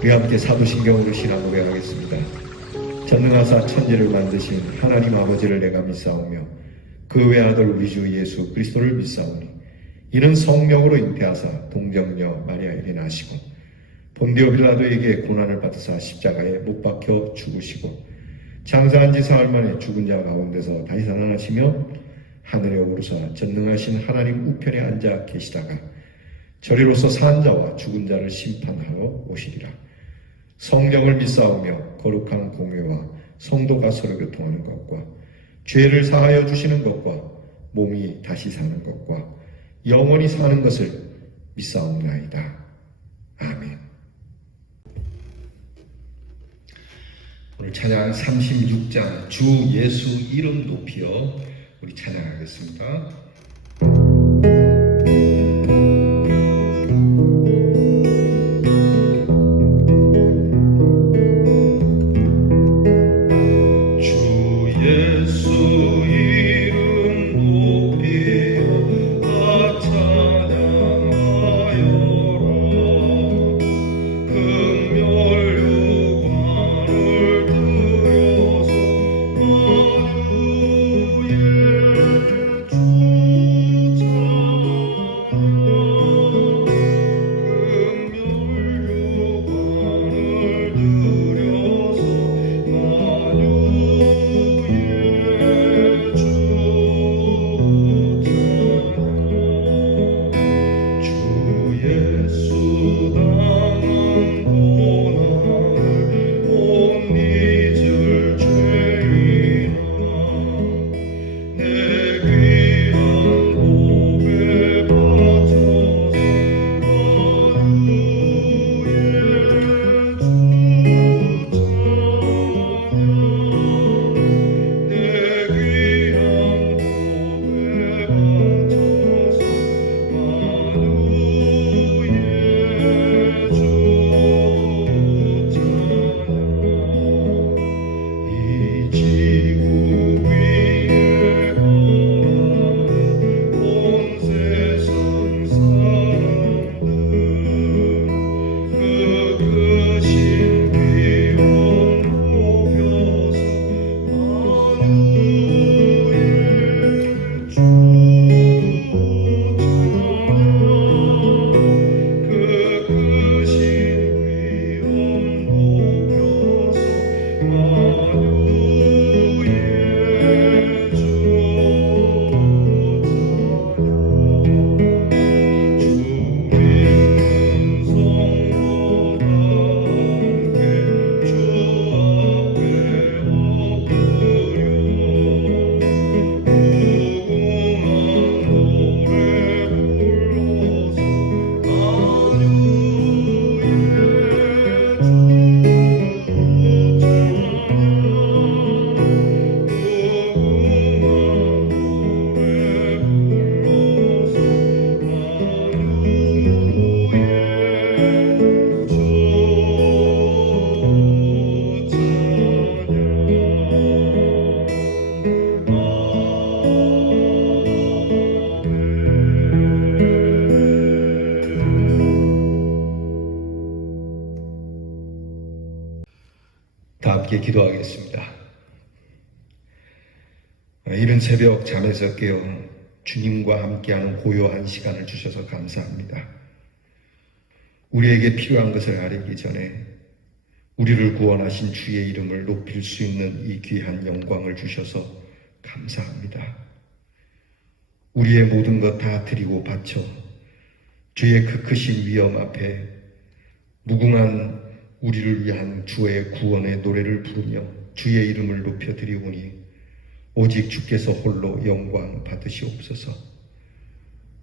우리 함께 사도신경으로 신앙 고백하겠습니다. 전능하사 천지를 만드신 하나님 아버지를 내가 믿사오며 그 외아들 우리 주 예수 그리스도를 믿사오니 이는 성령으로 잉태하사 동정녀 마리아에게 나시고 본디오 빌라도에게 고난을 받으사 십자가에 못 박혀 죽으시고 장사한 지 사흘 만에 죽은 자 가운데서 다시 살아나시며 하늘에 오르사 전능하신 하나님 우편에 앉아 계시다가 저리로서 산 자와 죽은 자를 심판하러 오시리라. 성령을 믿사오며 거룩한 공회와 성도가 서로 교통하는 것과 죄를 사하여 주시는 것과 몸이 다시 사는 것과 영원히 사는 것을 믿사옵나이다. 아멘. 오늘 찬양 36장 주 예수 이름 높이어 우리 찬양하겠습니다. 다 함께 기도하겠습니다. 이른 새벽 잠에서 깨어 주님과 함께하는 고요한 시간을 주셔서 감사합니다. 우리에게 필요한 것을 아뢰기 전에 우리를 구원하신 주의 이름을 높일 수 있는 이 귀한 영광을 주셔서 감사합니다. 우리의 모든 것 다 드리고 바쳐 주의 그 크신 위엄 앞에 무궁한 우리를 위한 주의 구원의 노래를 부르며 주의 이름을 높여드리오니 오직 주께서 홀로 영광 받으시옵소서.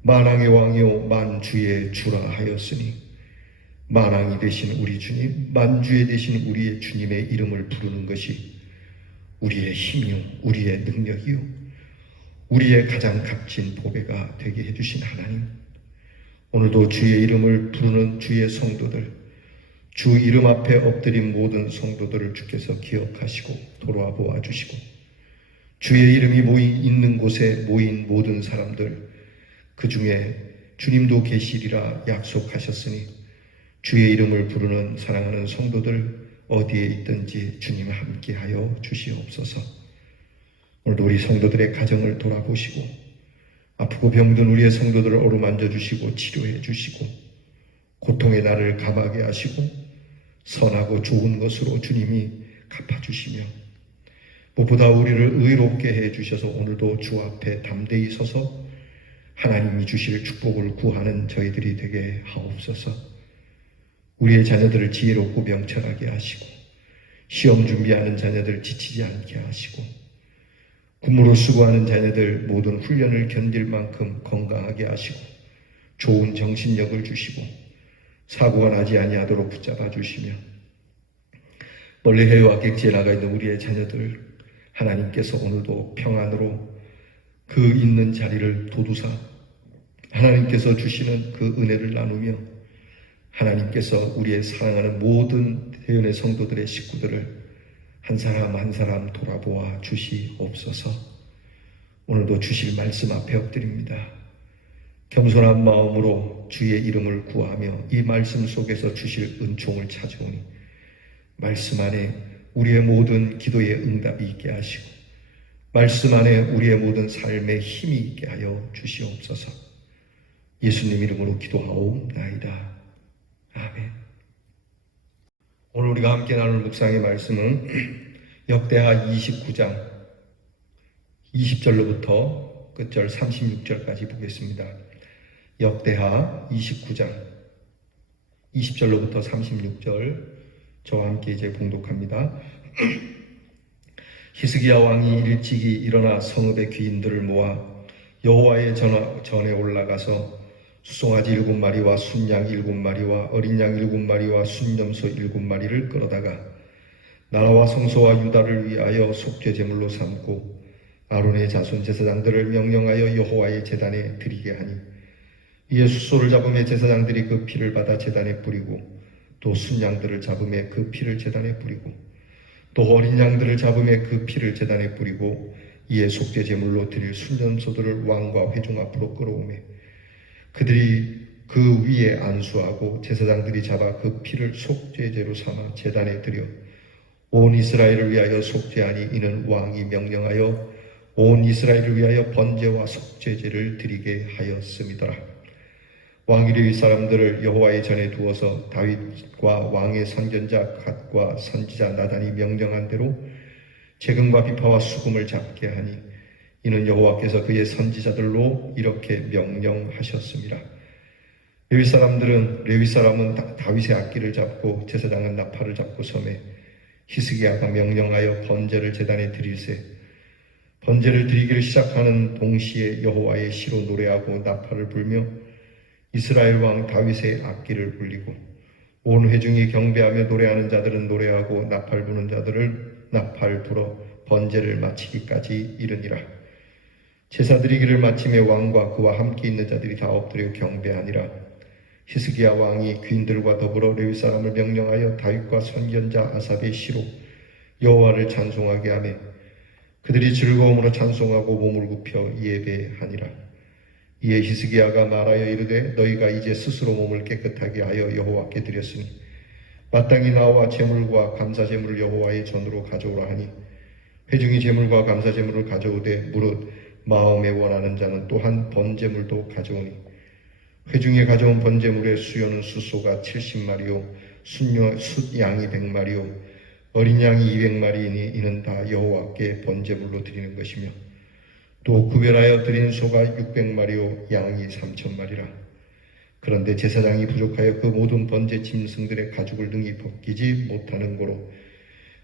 만왕의 왕이요 만주의 주라 하였으니 만왕이 되신 우리 주님, 만주의 되신 우리의 주님의 이름을 부르는 것이 우리의 힘이요 우리의 능력이요 우리의 가장 값진 보배가 되게 해주신 하나님, 오늘도 주의 이름을 부르는 주의 성도들, 주 이름 앞에 엎드린 모든 성도들을 주께서 기억하시고 돌아보아 주시고 주의 이름이 있는 곳에 모인 모든 사람들, 그 중에 주님도 계시리라 약속하셨으니 주의 이름을 부르는 사랑하는 성도들 어디에 있든지 주님 함께하여 주시옵소서. 오늘도 우리 성도들의 가정을 돌아보시고 아프고 병든 우리의 성도들을 어루만져 주시고 치료해 주시고 고통의 날을 감하게 하시고 선하고 좋은 것으로 주님이 갚아주시며 무엇보다 우리를 의롭게 해 주셔서 오늘도 주 앞에 담대히 서서 하나님이 주실 축복을 구하는 저희들이 되게 하옵소서. 우리의 자녀들을 지혜롭고 명철하게 하시고 시험 준비하는 자녀들 지치지 않게 하시고 군무로 수고하는 자녀들 모든 훈련을 견딜 만큼 건강하게 하시고 좋은 정신력을 주시고 사고가 나지 아니하도록 붙잡아 주시며 멀리 해외와 객지에 나가 있는 우리의 자녀들 하나님께서 오늘도 평안으로 그 있는 자리를 도두사 하나님께서 주시는 그 은혜를 나누며 하나님께서 우리의 사랑하는 모든 대연의 성도들의 식구들을 한 사람 한 사람 돌아보아 주시옵소서. 오늘도 주실 말씀 앞에 엎드립니다. 겸손한 마음으로 주의 이름을 구하며 이 말씀 속에서 주실 은총을 찾아오니 말씀 안에 우리의 모든 기도의 응답이 있게 하시고 말씀 안에 우리의 모든 삶에 힘이 있게 하여 주시옵소서. 예수님 이름으로 기도하옵나이다. 아멘. 오늘 우리가 함께 나눌 묵상의 말씀은 역대하 29장 20절로부터 끝절 36절까지 보겠습니다. 역대하 29장 20절로부터 36절 저와 함께 이제 봉독합니다. 히스기야 왕이 일찍이 일어나 성읍의 귀인들을 모아 여호와의 전에 올라가서 수송아지 7마리와 순양 7마리와 어린 양 7마리와 순염소 7마리를 끌어다가 나라와 성소와 유다를 위하여 속죄 제물로 삼고 아론의 자손 제사장들을 명령하여 여호와의 제단에 드리게 하니 이에 숫소를 잡음에 제사장들이 그 피를 받아 제단에 뿌리고 또 순양들을 잡음에 그 피를 제단에 뿌리고 또 어린 양들을 잡음에 그 피를 제단에 뿌리고 이에 속죄 제물로 드릴 순염소들을 왕과 회중 앞으로 끌어오매 그들이 그 위에 안수하고 제사장들이 잡아 그 피를 속죄제로 삼아 제단에 드려 온 이스라엘을 위하여 속죄하니 이는 왕이 명령하여 온 이스라엘을 위하여 번제와 속죄제를 드리게 하였음이더라. 왕이 레위 사람들을 여호와의 전에 두어서 다윗과 왕의 선견자 갓과 선지자 나단이 명령한 대로 재금과 비파와 수금을 잡게 하니 이는 여호와께서 그의 선지자들로 이렇게 명령하셨습니다. 레위 사람은 다윗의 악기를 잡고 제사장은 나팔을 잡고 섬에 히스기야가 명령하여 번제를 제단에 드릴세 번제를 드리기를 시작하는 동시에 여호와의 시로 노래하고 나팔을 불며 이스라엘 왕 다윗의 악기를 울리고 온 회중이 경배하며 노래하는 자들은 노래하고 나팔 부는 자들을 나팔 불어 번제를 마치기까지 이르니라. 제사 드리기를 마침에 왕과 그와 함께 있는 자들이 다 엎드려 경배하니라. 히스기야 왕이 귀인들과 더불어 레위 사람을 명령하여 다윗과 선견자 아삽의 시로 여호와를 찬송하게 하며 그들이 즐거움으로 찬송하고 몸을 굽혀 예배하니라. 이에 히스기야가 말하여 이르되 너희가 이제 스스로 몸을 깨끗하게 하여 여호와께 드렸으니 마땅히 나와 제물과 감사 제물을 여호와의 전으로 가져오라 하니 회중이 제물과 감사 제물을 가져오되 무릇 마음에 원하는 자는 또한 번제물도 가져오니 회중에 가져온 번제물의 수요는 숫소가 70마리요 숫양이 100마리요 어린 양이 200마리이니 이는 다 여호와께 번제물로 드리는 것이며 또 구별하여 드린 소가 600마리요 양이 3,000마리라. 그런데 제사장이 부족하여 그 모든 번제 짐승들의 가죽을 능히 벗기지 못하는 고로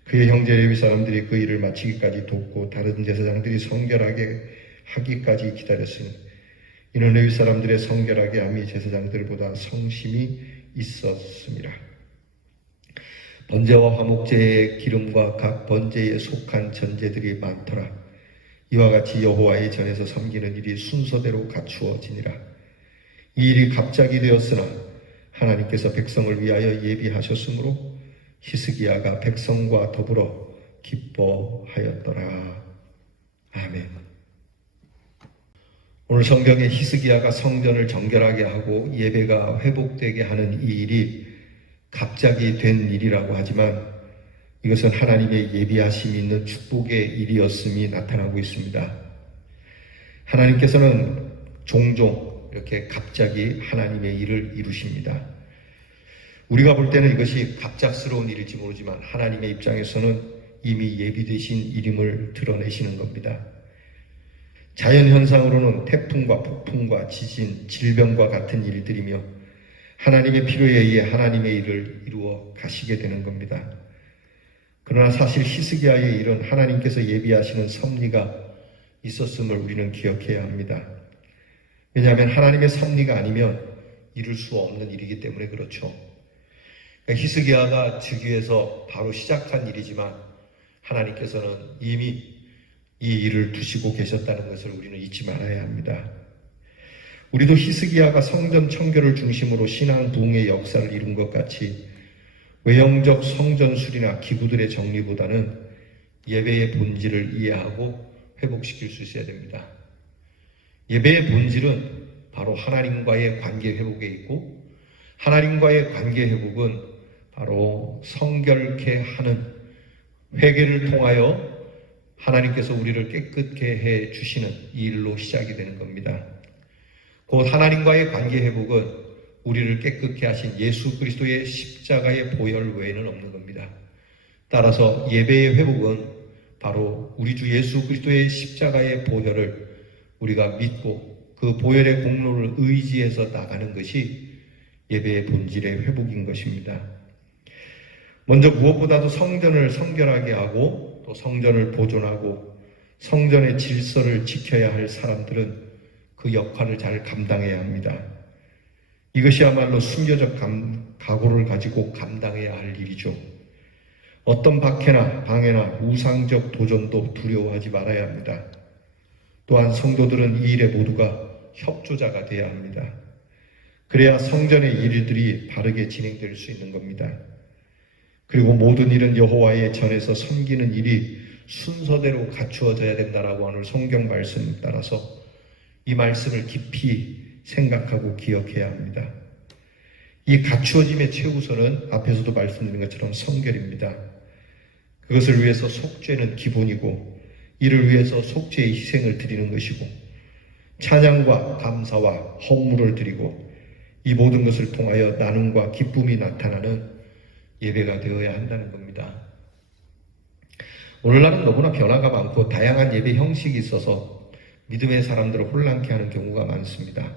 그의 형제 레위 사람들이 그 일을 마치기까지 돕고 다른 제사장들이 성결하게 하기까지 기다렸으니 이는 레위 사람들의 성결하게 함이 제사장들보다 성심이 있었습니다. 번제와 화목제의 기름과 각 번제에 속한 전제들이 많더라. 이와 같이 여호와의 전에서 섬기는 일이 순서대로 갖추어지니라. 이 일이 갑자기 되었으나 하나님께서 백성을 위하여 예비하셨으므로 히스기야가 백성과 더불어 기뻐하였더라. 아멘. 오늘 성경에 히스기야가 성전을 정결하게 하고 예배가 회복되게 하는 이 일이 갑자기 된 일이라고 하지만 이것은 하나님의 예비하심이 있는 축복의 일이었음이 나타나고 있습니다. 하나님께서는 종종 이렇게 갑자기 하나님의 일을 이루십니다. 우리가 볼 때는 이것이 갑작스러운 일일지 모르지만 하나님의 입장에서는 이미 예비되신 일임을 드러내시는 겁니다. 자연현상으로는 태풍과 폭풍과 지진, 질병과 같은 일들이며 하나님의 필요에 의해 하나님의 일을 이루어 가시게 되는 겁니다. 그러나 사실 히스기야의 일은 하나님께서 예비하시는 섭리가 있었음을 우리는 기억해야 합니다. 왜냐하면 하나님의 섭리가 아니면 이룰 수 없는 일이기 때문에 그렇죠. 히스기야가 즉위해서 바로 시작한 일이지만 하나님께서는 이미 이 일을 두시고 계셨다는 것을 우리는 잊지 말아야 합니다. 우리도 히스기야가 성전 청결을 중심으로 신앙 부흥의 역사를 이룬 것 같이 외형적 성전 수리나 기구들의 정리보다는 예배의 본질을 이해하고 회복시킬 수 있어야 됩니다. 예배의 본질은 바로 하나님과의 관계 회복에 있고 하나님과의 관계 회복은 바로 성결케 하는 회개를 통하여 하나님께서 우리를 깨끗게 해 주시는 이 일로 시작이 되는 겁니다. 곧 하나님과의 관계 회복은 우리를 깨끗게 하신 예수 그리스도의 십자가의 보혈 외에는 없는 겁니다. 따라서 예배의 회복은 바로 우리 주 예수 그리스도의 십자가의 보혈을 우리가 믿고 그 보혈의 공로를 의지해서 나가는 것이 예배의 본질의 회복인 것입니다. 먼저 무엇보다도 성전을 성결하게 하고 또 성전을 보존하고 성전의 질서를 지켜야 할 사람들은 그 역할을 잘 감당해야 합니다. 이것이야말로 순교적 각오를 가지고 감당해야 할 일이죠. 어떤 박해나 방해나 우상적 도전도 두려워하지 말아야 합니다. 또한 성도들은 이 일에 모두가 협조자가 되어야 합니다. 그래야 성전의 일들이 바르게 진행될 수 있는 겁니다. 그리고 모든 일은 여호와의 전에서 섬기는 일이 순서대로 갖추어져야 된다라고 하는 성경 말씀 따라서 이 말씀을 깊이 생각하고 기억해야 합니다. 이 갖추어짐의 최우선은 앞에서도 말씀드린 것처럼 성결입니다. 그것을 위해서 속죄는 기본이고 이를 위해서 속죄의 희생을 드리는 것이고 찬양과 감사와 헌물을 드리고 이 모든 것을 통하여 나눔과 기쁨이 나타나는 예배가 되어야 한다는 겁니다. 오늘날은 너무나 변화가 많고 다양한 예배 형식이 있어서 믿음의 사람들을 혼란케 하는 경우가 많습니다.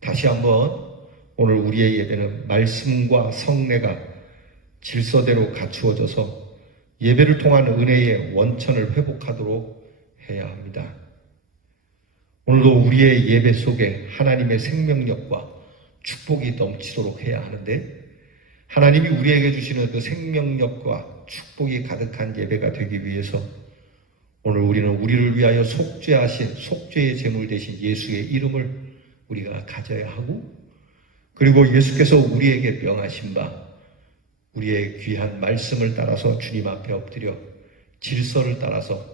다시 한번 오늘 우리의 예배는 말씀과 성례가 질서대로 갖추어져서 예배를 통한 은혜의 원천을 회복하도록 해야 합니다. 오늘도 우리의 예배 속에 하나님의 생명력과 축복이 넘치도록 해야 하는데 하나님이 우리에게 주시는 그 생명력과 축복이 가득한 예배가 되기 위해서 오늘 우리는 우리를 위하여 속죄하신 속죄의 제물 되신 예수의 이름을 우리가 가져야 하고 그리고 예수께서 우리에게 명하신 바 우리의 귀한 말씀을 따라서 주님 앞에 엎드려 질서를 따라서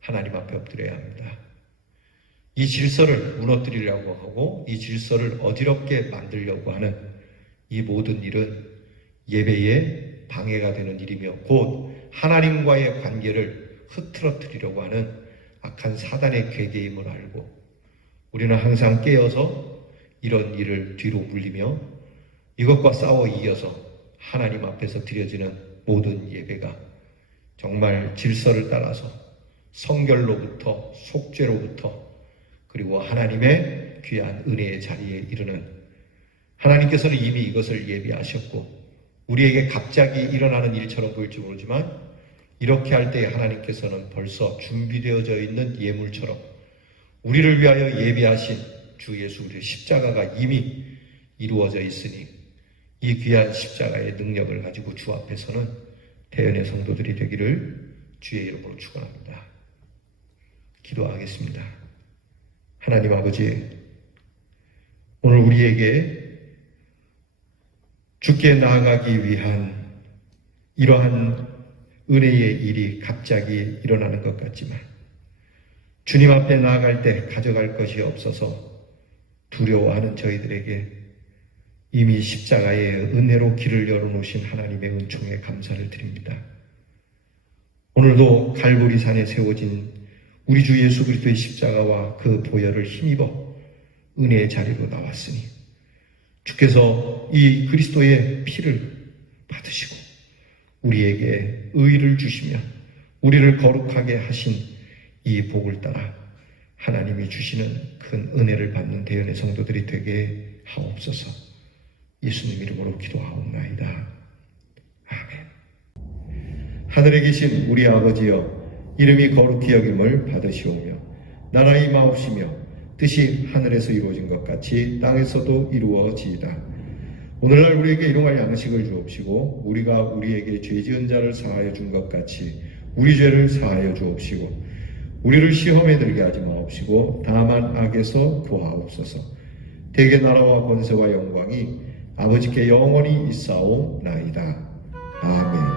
하나님 앞에 엎드려야 합니다. 이 질서를 무너뜨리려고 하고 이 질서를 어지럽게 만들려고 하는 이 모든 일은 예배에 방해가 되는 일이며 곧 하나님과의 관계를 흐트러뜨리려고 하는 악한 사단의 계계임을 알고 우리는 항상 깨어서 이런 일을 뒤로 물리며 이것과 싸워 이겨서 하나님 앞에서 드려지는 모든 예배가 정말 질서를 따라서 성결로부터 속죄로부터 그리고 하나님의 귀한 은혜의 자리에 이르는 하나님께서는 이미 이것을 예비하셨고 우리에게 갑자기 일어나는 일처럼 보일지 모르지만 이렇게 할 때 하나님께서는 벌써 준비되어져 있는 예물처럼 우리를 위하여 예비하신 주 예수 그리스도의 십자가가 이미 이루어져 있으니 이 귀한 십자가의 능력을 가지고 주 앞에서는 대연의 성도들이 되기를 주의 이름으로 축원합니다. 기도하겠습니다. 하나님 아버지, 오늘 우리에게 주께 나아가기 위한 이러한 은혜의 일이 갑자기 일어나는 것 같지만 주님 앞에 나아갈 때 가져갈 것이 없어서 두려워하는 저희들에게 이미 십자가의 은혜로 길을 열어놓으신 하나님의 은총에 감사를 드립니다. 오늘도 갈보리 산에 세워진 우리 주 예수 그리스도의 십자가와 그 보혈을 힘입어 은혜의 자리로 나왔으니 주께서 이 그리스도의 피를 받으시고 우리에게 의를 주시며 우리를 거룩하게 하신 이 복을 따라 하나님이 주시는 큰 은혜를 받는 대연의 성도들이 되게 하옵소서. 예수님 이름으로 기도하옵나이다. 아멘. 하늘에 계신 우리 아버지여, 이름이 거룩히 여김을 받으시오며 나라가 임하옵시며 뜻이 하늘에서 이루어진 것 같이 땅에서도 이루어지이다. 오늘날 우리에게 일용할 양식을 주옵시고 우리가 우리에게 죄 지은 자를 사하여 준 것 같이 우리 죄를 사하여 주옵시고 우리를 시험에 들게 하지 마옵시고 다만 악에서 구하옵소서. 대개 나라와 권세와 영광이 아버지께 영원히 있사오나이다. 아멘.